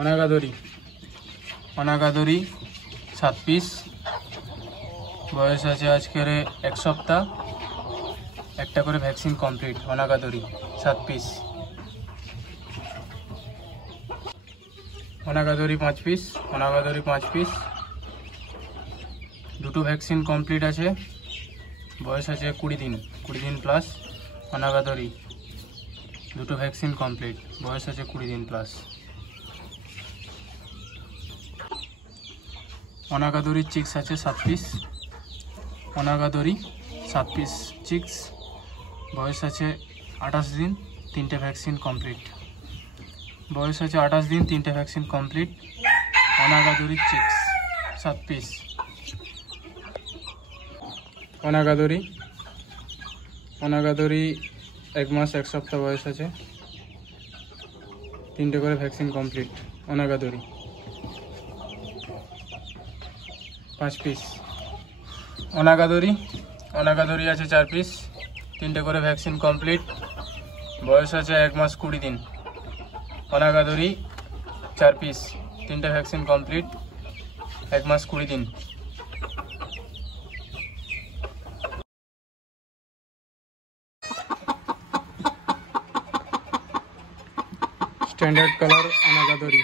অনাগাদরি অনাগাদরি 7 পিস, বয়স আছে আজকের 1 সপ্তাহ, একটা করে ভ্যাকসিন কমপ্লিট। অনাগাদরি 7 পিস। অনাগাদরি 5 পিস, অনাগাদরি 5 পিস, দুটো ভ্যাকসিন কমপ্লিট আছে, বয়স আছে 20 দিন, 20 দিন প্লাস। অনাগাদরি দুটো ভ্যাকসিন কমপ্লিট, বয়স আছে 20 দিন প্লাস। অনাগাদরি চিক্স আছে 7 পিস, অনাগাদরি 7 পিস চিক্স, বয়স আছে 28 দিন, 3টে ভ্যাকসিন কমপ্লিট। বয়স আছে 28 দিন, 3টে ভ্যাকসিন কমপ্লিট। অনাগাদরি চিক্স 7 পিস। অনাগাদরি অনাগাদরি 1 মাস 1 সপ্তাহ বয়স আছে, 3টে করে ভ্যাকসিন কমপ্লিট। অনাগাদরি 5 পিস। অনাগাদরি অনাগাদরি আছে 4 পিস, 3টে করে ভ্যাকসিন কমপ্লিট, বয়স আছে 1 মাস 20 দিন। অনাগাদরি 4 পিস, 3টে ভ্যাকসিন কমপ্লিট, 1 মাস 20 দিন। স্ট্যান্ডার্ড কালার অনাগাদরি।